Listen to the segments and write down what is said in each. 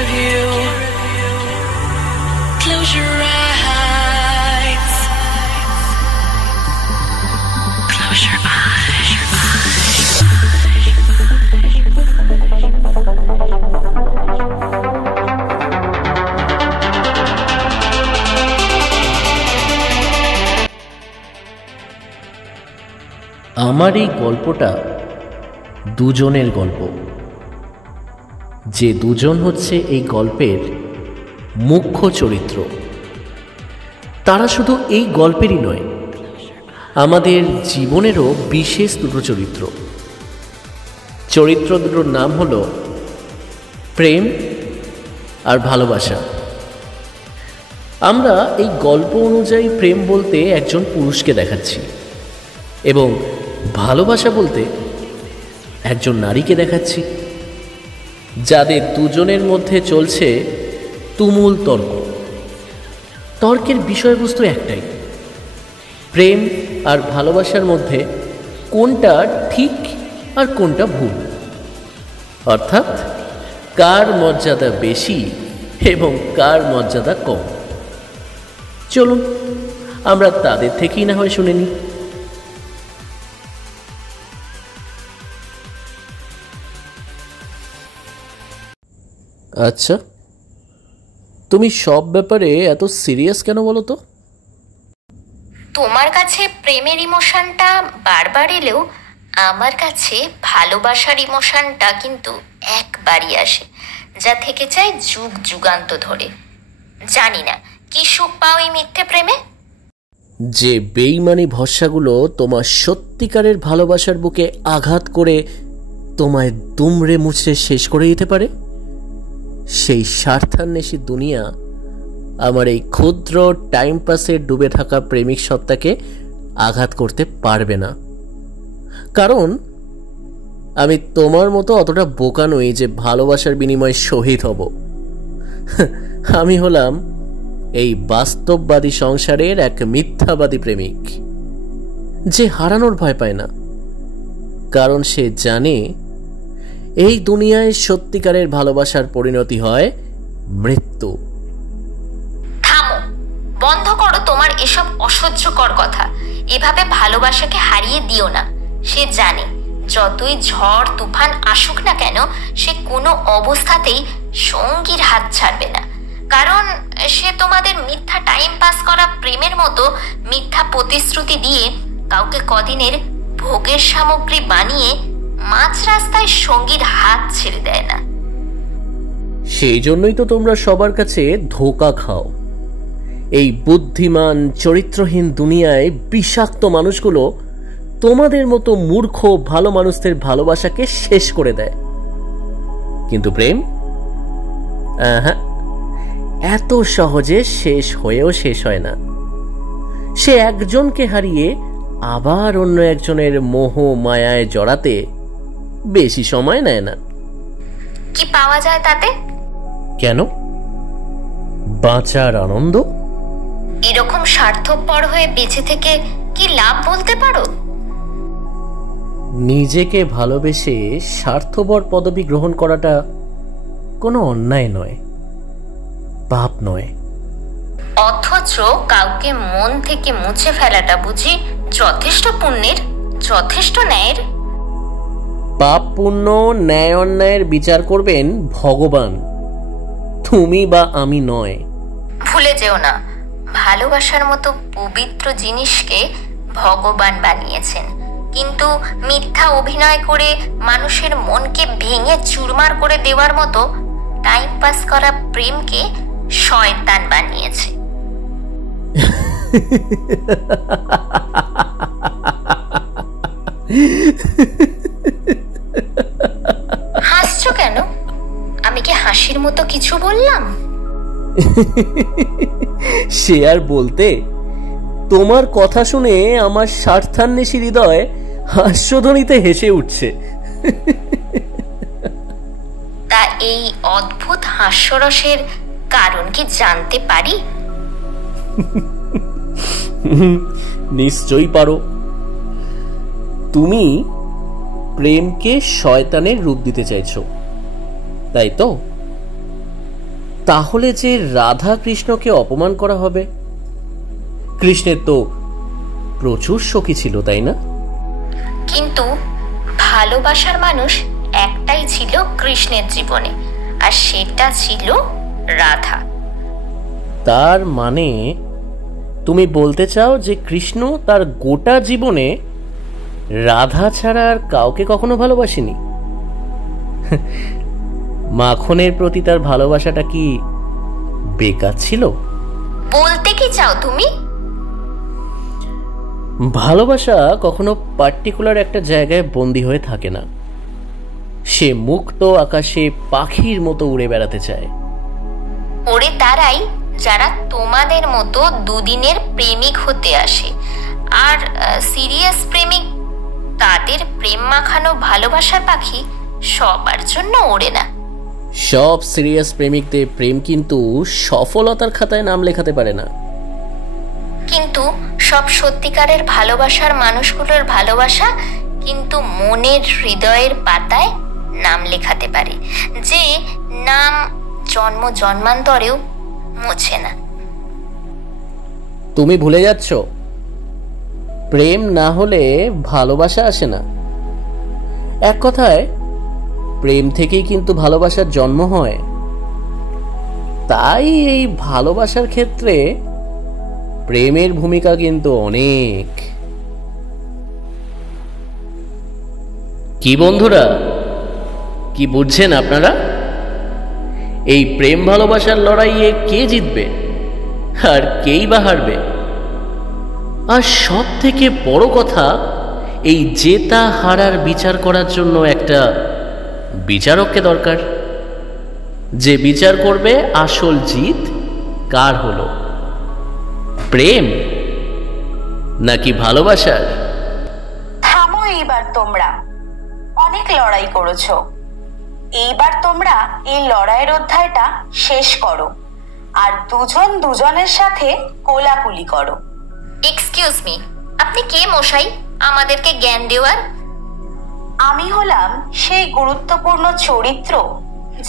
of you. Close your eyes. Close your eyes. আমার এই গল্পটা দুজনের গল্প, যে দুজন হচ্ছে এই গল্পের মুখ্য চরিত্র। তারা শুধু এই গল্পেরই নয়, আমাদের জীবনেরও বিশেষ দুটো চরিত্র। চরিত্র দুটোর নাম হলো প্রেম আর ভালোবাসা। আমরা এই গল্প অনুযায়ী প্রেম বলতে একজন পুরুষকে দেখাচ্ছি এবং ভালোবাসা বলতে একজন নারীকে দেখাচ্ছি, যাদের দুজনের মধ্যে চলছে তুমুল তর্ক। তর্কের বিষয়বস্তু একটাই, প্রেম আর ভালোবাসার মধ্যে কোনটা ঠিক আর কোনটা ভুল, অর্থাৎ কার মর্যাদা বেশি এবং কার মর্যাদা কম। চলুন আমরা তাদের থেকেই না হয় শুনে নিই। আচ্ছা, তুমি সব ব্যাপারে এত সিরিয়াস কেন বলো তো? তোমার কাছে প্রেমের ইমোশনটা বারবার এলেও আমার কাছে ভালোবাসার ইমোশনটা কিন্তু একবারই আসে, যা থেকে চাই যুগ যুগান্ত ধরে। জানি না কি সুখ পাও এই মিথ্যে প্রেমে। যে বেইমানি ভরসাগুলো তোমার সত্যিকারের ভালোবাসার বুকে আঘাত করে তোমায় দুমড়ে মুচড়ে শেষ করে দিতে পারে, সেই স্বার্থান্বেষী দুনিয়া আমার এই ক্ষুদ্র টাইম পাসে ডুবে থাকা প্রেমিক সত্তাকে আঘাত করতে পারবে না। কারণ আমি তোমার মতো অতটা বোকা নই যে ভালোবাসার বিনিময়ে শহীদ হব। আমি হলাম এই বাস্তববাদী সংসারের এক মিথ্যাবাদী প্রেমিক, যে হারানোর ভয় পায় না, কারণ সে জানে এই দুনিয়ায় সত্যিকারের ভালোবাসার পরিণতি হয় মৃত্যু। থামো, বন্ধ করো তোমার এসব অসহ্যকর কথা। এভাবে ভালোবাসাকে হারিয়ে দিও না। সে জানে যতই ঝড় তুফান আসুক না কেন, সে কোনো অবস্থাতেই সঙ্গীর হাত ছাড়বে না। কারণ সে তোমাদের মিথ্যা টাইম পাস করা প্রেমের মতো মিথ্যা প্রতিশ্রুতি দিয়ে কাউকে কদিনের ভোগের সামগ্রী বানিয়ে মাঝ রাস্তায় সঙ্গীর হাত ছেড়ে দেয় না। সেই জন্যই তো তোমরা সবার কাছে ধোঁকা খাও। এই বুদ্ধিমান চরিত্রহীন দুনিয়ায় বিষাক্ত মানুষগুলো তোমাদের মতো মূর্খ ভালো মানুষদের ভালোবাসাকে শেষ করে দেয়। কিন্তু প্রেম এত সহজে শেষ হয়েও শেষ হয় না। সে একজনকে হারিয়ে আবার অন্য একজনের মোহ মায়ায় জড়াতে বেশি সময় নেয় না। কি পাওয়া যায় তাতে? কেন? বাঁচার আনন্দ। এরকম স্বার্থপর হয়ে বেঁচে থেকে কি লাভ বলতে পারো? নিজেকে ভালোবেসে স্বার্থপর পদবি গ্রহণ করাটা কোনো অন্যায় নয়, পাপ নয়। অথচ কাউকে মন থেকে মুছে ফেলাটা বুঝি যথেষ্ট পুণ্যের, যথেষ্ট ন্যায়ের? পাপ পুণ্য ন্যায় অন্যায়ের বিচার করবেন ভগবান, তুমি বা আমি নয়। ভুলে যেও না, ভালোবাসার মতো পবিত্র জিনিসকে ভগবান বানিয়েছেন, কিন্তু মিথ্যা অভিনয় করে মানুষের মনকে ভেঙে চুরমার করে দেওয়ার মতো টাইম পাস করা প্রেমকে শয়তান বানিয়েছে। হাসছো কেন? আমি কি হাসির মতো কিছু বললাম? সে আর বলতে, তোমার কথা শুনে আমার স্বার্থান্বেষী হৃদয় হাস্যধ্বনিতে হেসে উঠছে। তা এই অদ্ভুত হাস্যরসের কারণ কি জানতে পারি? নিশ্চয়ই পারো। তুমি প্রেমকে শয়তানের রূপ দিতে চাইছো, তাই তো? তাহলে যে রাধা কৃষ্ণকে অপমান করা হবে? কৃষ্ণের তো প্রচুর সখী ছিল, তাই না? কিন্তু ভালোবাসার মানুষ একটাই ছিল কৃষ্ণের জীবনে, আর সেটা ছিল রাধা। তার মানে তুমি বলতে চাও যে কৃষ্ণ তার গোটা জীবনে রাধা ছাড়া আর কাউকে কখনো ভালোবাসেনি? মাখনের প্রতি তার ভালোবাসাটা কি বেকার ছিল? বলতে কি চাও তুমি? ভালোবাসা কখনো পার্টিকুলার একটা জায়গায় বন্দী হয়ে থাকে না। সে মুক্ত আকাশে পাখির মতো উড়ে বেড়াতে চায়। ওরে তারাই যারা তোমাদের মতো দুদিনের প্রেমিক হতে আসে, আর সিরিয়াস প্রেমিক তাদের প্রেম মাখানো ভালোবাসার পাখি সবার জন্য ওড়ে না। সব সিরিয়াস প্রেমিকদের প্রেম কিন্তু সফলতার খাতায় নাম লেখাতে পারে না। কিন্তু সব সত্যিকারের ভালোবাসার মানুষগুলোর ভালোবাসা কিন্তু মনের হৃদয়ের পাতায় নাম লেখাতে পারে, যে নাম জন্ম জন্মান্তরেও মুছে না। তুমি ভুলে যাচ্ছ, প্রেম না হলে ভালোবাসা আসে না। এক কথায় প্রেম থেকেই কিন্তু ভালোবাসার জন্ম হয়। তাই এই ভালোবাসার ক্ষেত্রে প্রেমের ভূমিকা কিন্তু অনেক। কি বন্ধুরা, কি বুঝছেন আপনারা? এই প্রেম ভালোবাসার লড়াইয়ে কে জিতবে আর কেই বা হারবে? আর সব থেকে বড় কথা, এই জেতা হারার বিচার করার জন্য একটা বিচারককে দরকার, যে বিচার করবে আসল জিত কার হলো, প্রেম নাকি ভালোবাসার। থামো, এইবার তোমরা অনেক লড়াই করেছো। এইবার তোমরা এই লড়াইয়ের অধ্যায়টা শেষ করো আর দুজন দুজনের সাথে কোলাকুলি করো। এক্সকিউজ মি, আপনি কে মশাই আমাদেরকে জ্ঞান দেওয়ার? আমি হলাম সেই গুরুত্বপূর্ণ চরিত্র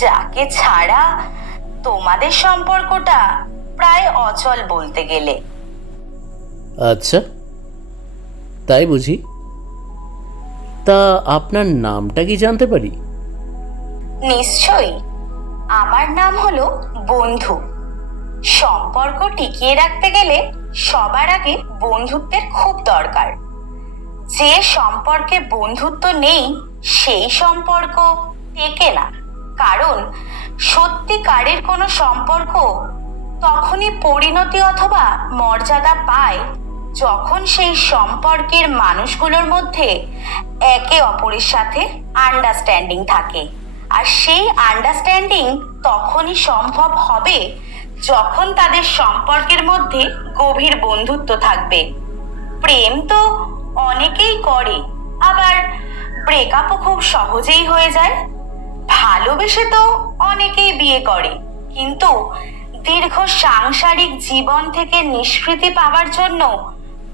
যাকে ছাড়া তোমাদের সম্পর্কটা প্রায় অচল বলতে গেলে। আচ্ছা, তাই বুঝি। তা আপনার নামটা কি জানতে পারি? নিশ্চয়ই, আমার নাম হলো বন্ধু। সম্পর্ক টিকিয়ে রাখতে গেলে সবার আগে বন্ধুত্বের খুব দরকার। যে সম্পর্কে বন্ধুত্ব নেই সেই সম্পর্ক টেকে না, কারণ সত্যিকারের কোনো সম্পর্ক তখনই পরিণতি অথবা মর্যাদা পায় যখন সেই সম্পর্কের মানুষগুলোর মধ্যে একে অপরের সাথে আন্ডারস্ট্যান্ডিং থাকে। আর সেই আন্ডারস্ট্যান্ডিং তখনই সম্ভব হবে যখন তাদের সম্পর্কের মধ্যে গভীর বন্ধুত্ব থাকবে। প্রেম তো অনেকেই করে, আবার ব্রেকআপও খুব সহজেই হয়ে যায়। ভালোবেসে তো অনেকেই বিয়ে করে, কিন্তু দীর্ঘ সাংসারিক জীবন থেকে নিষ্কৃতি পাওয়ার জন্য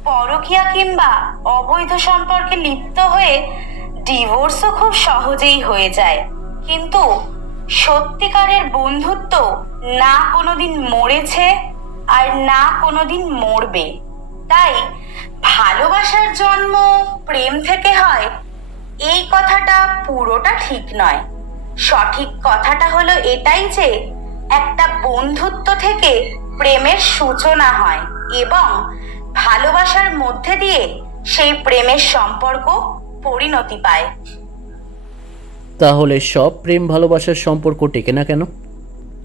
পরকীয়া কিংবা অবৈধ সম্পর্কে লিপ্ত হয়ে ডিভোর্সও খুব সহজেই হয়ে যায়। কিন্তু সত্যিকারের বন্ধুত্ব না কোনোদিন মরেছে আর না কোনোদিন মরবে। তাই ভালোবাসার জন্ম প্রেম থেকে হয় এই কথাটা পুরোটা ঠিক নয়। সঠিক কথাটা হলো এটাই যে একটা বন্ধুত্ব থেকে প্রেমের সূচনা হয় এবং ভালোবাসার মধ্যে দিয়ে সেই প্রেমের সম্পর্ক পরিণতি পায়। তাহলে সব প্রেম ভালোবাসার সম্পর্ক টেকে না কেন?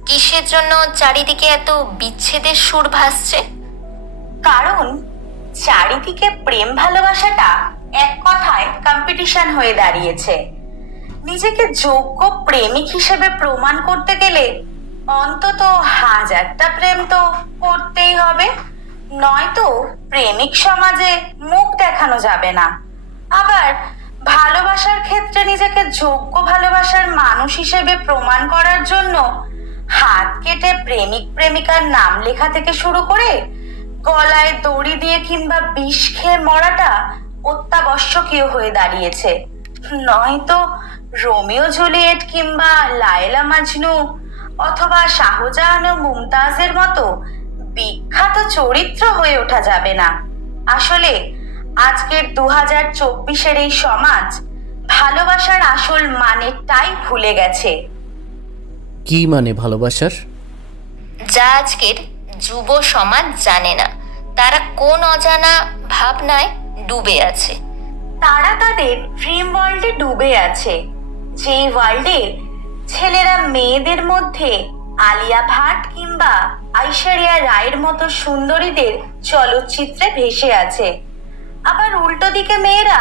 কিসের জন্য চারিদিকে এত বিচ্ছেদের সুর ভাসছে? কারণ চারিদিকে প্রেম ভালোবাসাটা এক কথায় কম্পিটিশন হয়ে দাঁড়িয়েছে। নিজেকে যোগ্য প্রেমিক হিসেবে প্রমাণ করতে গেলে অন্তত 1000টা প্রেম তো করতেই হবে, নয়তো প্রেমিক সমাজে মুখ দেখানো যাবে না। আবার ভালোবাসার ক্ষেত্রে নিজেকে যোগ্য ভালোবাসার মানুষ হিসেবে প্রমাণ করার জন্য হাত কেটে প্রেমিক প্রেমিকার নাম লেখা থেকে শুরু করে গলায় দড়ি দিয়ে কিংবা বিষ খেয়ে মরাটা অত্যাবশ্যকীয় হয়ে দাঁড়িয়েছে। নয়তো রোমিও জুলিয়েট কিংবা লায়লা মাজনু অথবা শাহজাহান ও মুমতাজের মতো বিখ্যাত চরিত্র হয়ে ওঠা যাবে না। আসলে আজকের 2024-এর এই সমাজ ভালোবাসার আসল মানেটাই ভুলে গেছে। কি মানে ভালোবাসার? যা আজকের যুব সমাজ জানে না। তারা কোন অজানা ভাবনায় ডুবে আছে। তারা তাদের ড্রিম ওয়ার্ল্ডে ডুবে আছে, যে ওয়ার্ল্ডে ছেলেরা মেয়েদের মধ্যে আলিয়া ভাট কিংবা ঐশ্বরিয়া রায়ের মতো সুন্দরীদের চলচ্চিত্রে ভেসে আছে। আবার উল্টো দিকে মেয়েরা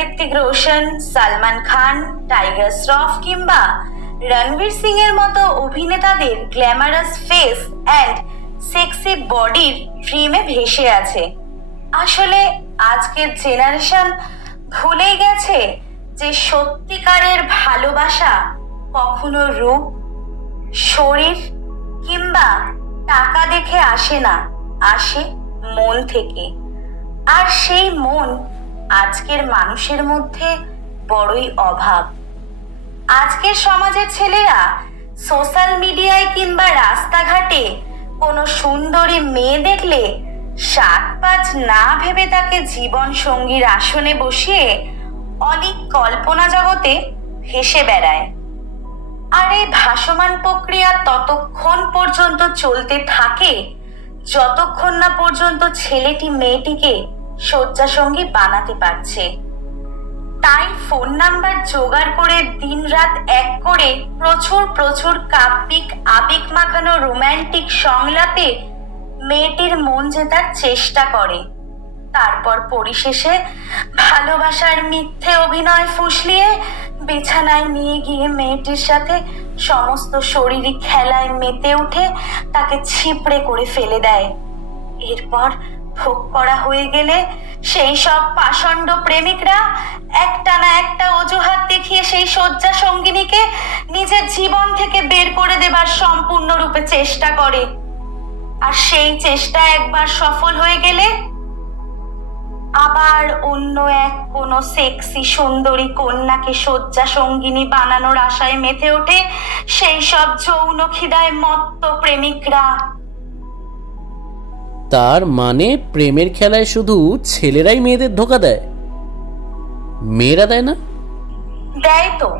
ঋত্বিক রোশন, সালমান খান, টাইগার শ্রফ কিংবা রণবীর সিং এর মতো অভিনেতাদের গ্ল্যামারাস ফেস অ্যান্ড সেক্সি বডির ড্রিমে ভেসে আছে। আসলে আজকের জেনারেশন ভুলেই গেছে যে সত্যিকারের ভালোবাসা কখনো রূপ, শরীর কিংবা টাকা দেখে আসে না, আসে মন থেকে। আর সেই মন আজকের মানুষের মধ্যে বড়ই অভাব। আজকের সমাজের ছেলেরা সোশ্যাল মিডিয়ায় কিংবা রাস্তাঘাটে কোনো সুন্দরী মেয়ে দেখলে 7-5 না ভেবে তাকে জীবন সঙ্গীর আসনে বসিয়ে অলীক কল্পনা জগতে ভেসে বেড়ায়। আর এই ভাসমান প্রক্রিয়া ততক্ষণ পর্যন্ত চলতে থাকে যতক্ষণ না পর্যন্ত ছেলেটি মেয়েটিকে শয্যাসঙ্গী বানাতে পারছে। তাই ফোন নাম্বার জোগাড় করে দিনরাত এক করে প্রচুর কাব্যিক আবেগ মাখানো রোম্যান্টিক সংলাপে মেয়েটির মন জেতার চেষ্টা করে। তারপর পরিশেষে ভালোবাসার মিথ্যে অভিনয় ফুসলিয়ে বিছানায় নিয়ে গিয়ে মেয়েটির সাথে সমস্ত শারীরিক খেলায় মেতে উঠে তাকে ছিপড়ে করে ফেলে দেয়। এরপর ভোগ করা হয়ে গেলে সেই সব পাষণ্ড প্রেমিকরা একটা না একটা অজুহাত দেখিয়ে সেই শয্যা সঙ্গিনীকে নিজের জীবন থেকে বের করে দেবার সম্পূর্ণরূপে চেষ্টা করে। আর সেই চেষ্টা একবার সফল হয়ে গেলে আবার অন্য এক কোনো সেক্সি সুন্দরী কন্যাকে শয্যা সঙ্গিনী বানানোর আশায় মেতে ওঠে সেই সব যৌন খিদায় মত্ত প্রেমিকরা। তার মানে প্রেমের খেলায় শুধু ছেলেরাই মেয়েদের ধোঁকা দেয়, মেয়েরা দেয় না? দেয় তো,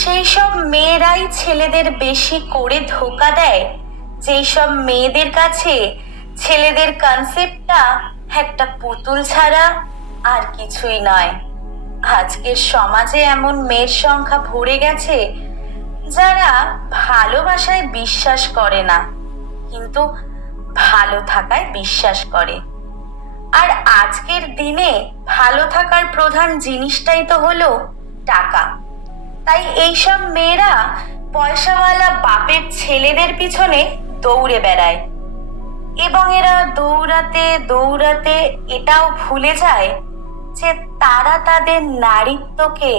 সেই সব মেয়েরাই ছেলেদের বেশি করে ধোঁকা দেয় যেই সব মেয়েদের কাছে ছেলেদের কনসেপ্টটা একটা পুতুল ছাড়া আর কিছুই নয়। আজকের সমাজে এমন মেয়ের সংখ্যা ভরে গেছে যারা ভালোবাসায় বিশ্বাস করে না, কিন্তু ভালো থাকায় বিশ্বাস করে। আর আজকের দিনে ভালো থাকার প্রধান জিনিসটাই তো হলো টাকা। তাই এইসব মেয়েরা পয়সাওয়ালা বাপের ছেলেদের পিছনে দৌড়ে বেড়ায় এবং এরা দৌড়াতে দৌড়াতে এটাও ভুলে যায় যে তারা তাদের নারীত্বকে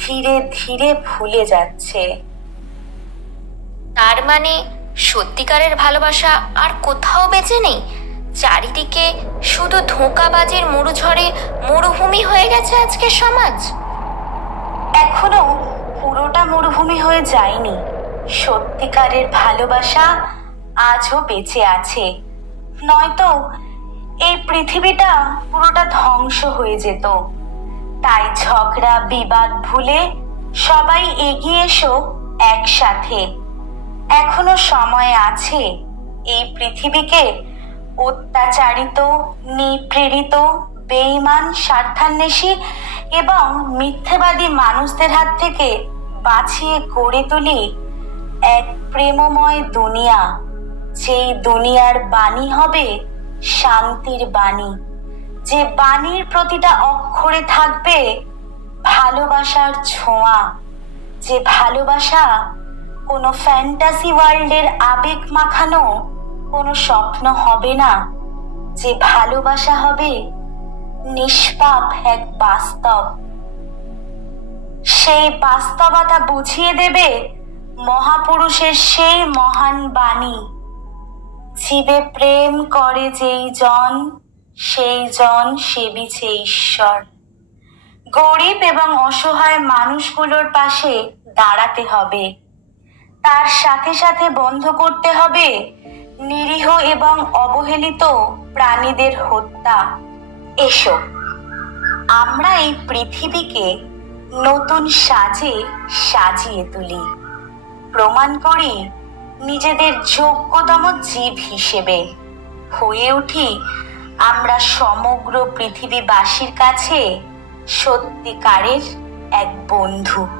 ধীরে ধীরে ভুলে যাচ্ছে। তার মানে সত্যিকারের ভালোবাসা আর কোথাও বেঁচে নেই। চারিদিকে শুধু ধোঁকাবাজির মরুঝড়ে মরুভূমি হয়ে গেছে আজকের সমাজ। এখনো পুরোটা মরুভূমি হয়ে যায়নি। সত্যিকারের ভালোবাসা আজও বেঁচে আছে, নয়তো এই পৃথিবীটা পুরোটা ধ্বংস হয়ে যেত। তাই ঝগড়া বিবাদ ভুলে সবাই এগিয়ে এসো একসাথে। এখনো সময় আছে এই পৃথিবীকে অত্যাচারিত, নিপীড়িত, বেঈমান, স্বার্থান্বেষী এবং মিথ্যেবাদী মানুষদের হাত থেকে বাঁচিয়ে গড়ে তুলি এক প্রেমময় দুনিয়া, যেই দুনিয়ার বাণী হবে শান্তির বাণী, যে বাণীর প্রতিটা অক্ষরে থাকবে ভালোবাসার ছোঁয়া, যে ভালোবাসা কোনো ফ্যান্টাসি ওয়ার্ল্ডের আবেগ মাখানো কোনো স্বপ্ন হবে না, যে ভালোবাসা হবে নিষ্পাপ এক বাস্তব। সেই বাস্তবতা বুঝিয়ে দেবে মহাপুরুষের সেই মহান বাণী, জীবে প্রেম করে যেই জন সেই জন সেবিছে ঈশ্বর। গরিব এবং অসহায় মানুষগুলোর পাশে দাঁড়াতে হবে, তার সাথে সাথে বন্ধ করতে হবে নিরীহ এবং অবহেলিত প্রাণীদের হত্যা। এসো আমরা এই পৃথিবীকে নতুন সাজে সাজিয়ে তুলি, প্রমাণ করি নিজেদের যোগ্যতম জীব হিসেবে, হয়ে উঠি আমরা সমগ্র পৃথিবীবাসীর কাছে সত্যিকারের এক বন্ধু।